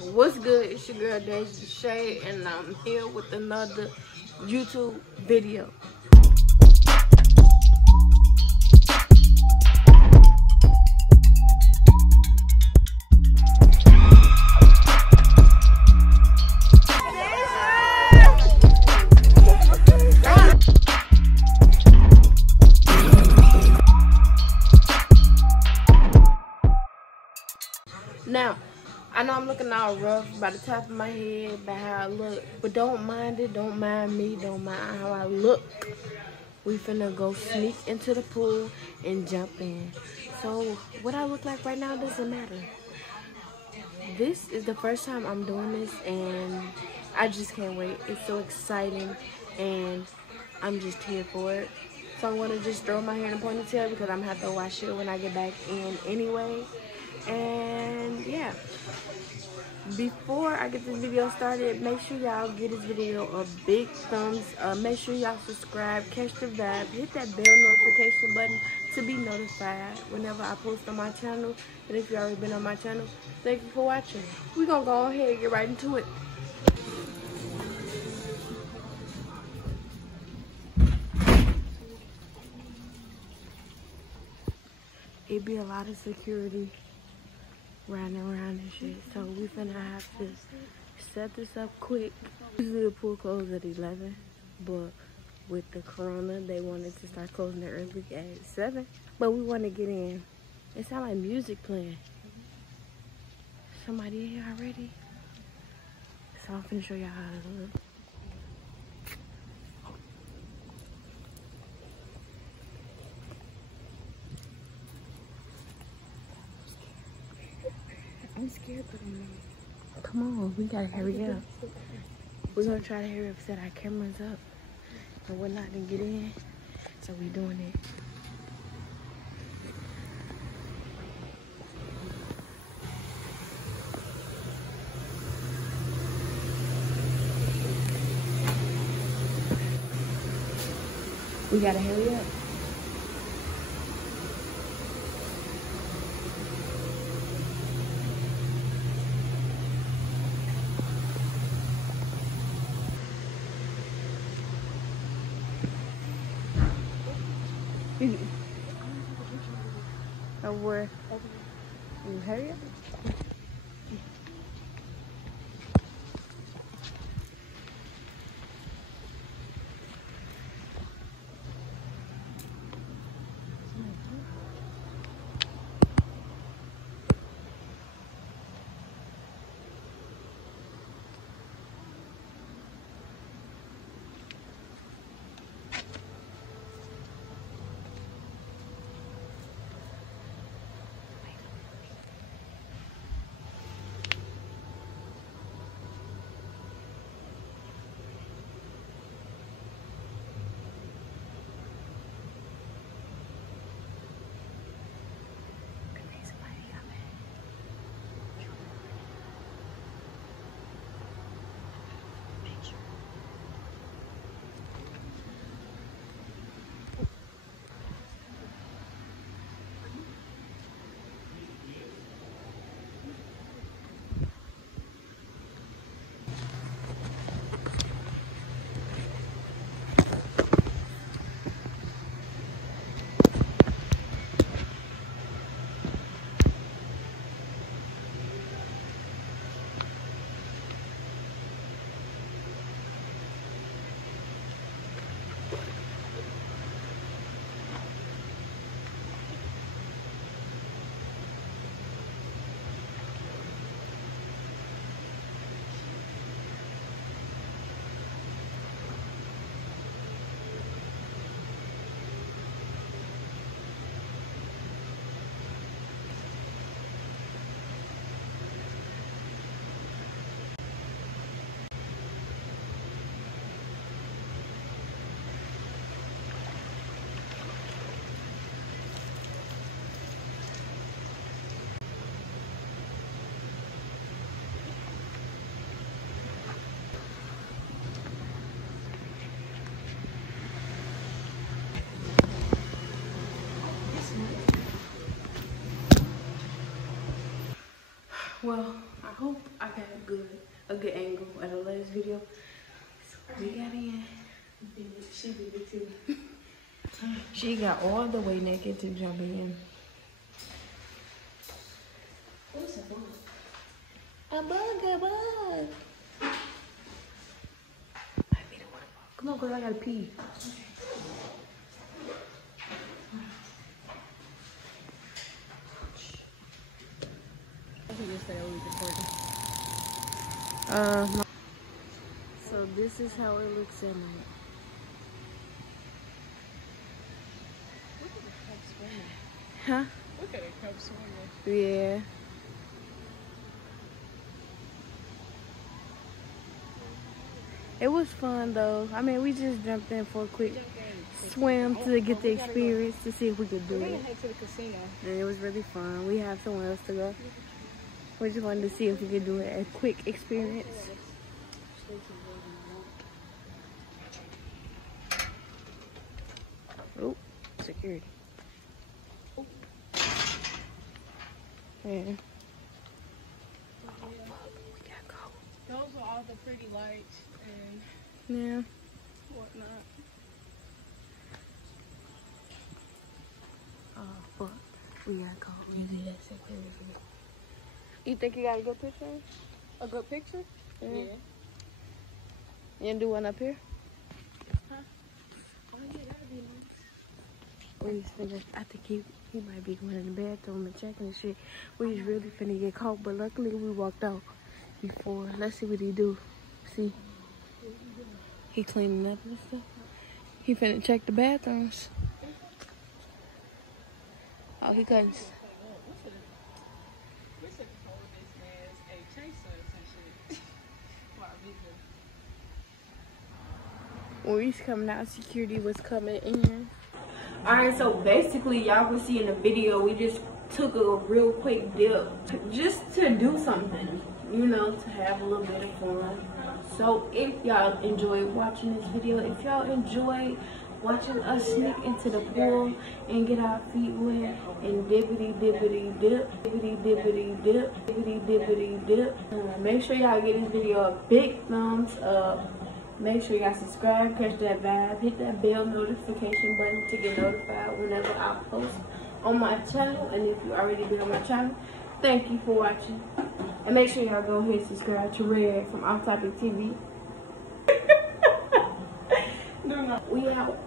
What's good? It's your girl DejaDeshay, and I'm here with another YouTube video. Now, I know I'm looking all rough by the top of my head, by how I look, but don't mind it, don't mind me, don't mind how I look. We finna go sneak into the pool and jump in. So, what I look like right now doesn't matter. This is the first time I'm doing this, and I just can't wait. It's so exciting, and I'm just here for it. So I'm gonna just throw my hair in a ponytail because I'm gonna have to wash it when I get back in anyway. And yeah, before I get this video started, make sure y'all give this video a big thumbs up. Make sure y'all subscribe, catch the vibe, hit that bell notification button to be notified whenever I post on my channel. And if you already been on my channel, thank you for watching. We're gonna go ahead and get right into it. It be a lot of security riding around and shit, so we finna have to set this up quick. Usually the pool closed at 11, but with the corona they wanted to start closing it early at 7, but we want to get in. It sound like music playing. Somebody in here already, so I'm finna show y'all how to look. I'm scared, but I'm not. Come on, we gotta hurry up. We're gonna try to hurry up, set our cameras up and whatnot and get in. So we doing it. We gotta hurry up. Where you hurry up? Well, I hope I got a good angle at the last video. So we got in. She did it too. She got all the way naked to jump in. What's a bug? A bug. Come on, cause I gotta pee. No. So this is how it looks at night. Look at the cup swimming. Huh? Look at the cup swimming. Yeah. It was fun though. I mean, we just jumped in for a quick swim to get the experience to see if we could do We're it. gonna head to the casino. And it was really fun. We have somewhere else to go. We just wanted to see if we could do it. A quick experience. Oh, security. Yeah. Oh, fuck. We gotta go. Those are all the pretty lights and Yeah. whatnot. Oh, fuck. We gotta go. Really, that's security. You think you got a good picture? A good picture? Yeah. Yeah. You gonna do one up here? Huh? Oh yeah, that'd be nice. We just finna, I think he might be going in the bathroom and checking and shit. We just really finna get caught, but luckily we walked out before. Let's see what he do. See? He cleaning up and stuff. He finna check the bathrooms. Oh, he cutting. We should hold this as a chaser or some shit. While we do. When we was coming out, security was coming in. Alright, so basically y'all can see in the video, we just took a real quick dip just to do something, you know, to have a little bit of fun. So if y'all enjoyed watching this video, if y'all enjoyed watching us sneak into the pool and get our feet wet and dippity dippity dip, dippity dippity dip, dippity dippity dip, make sure y'all give this video a big thumbs up. Make sure y'all subscribe, catch that vibe, hit that bell notification button to get notified whenever I post on my channel. And if you already been on my channel, thank you for watching. And make sure y'all go ahead and subscribe to Red from Off Topic TV. No. We out.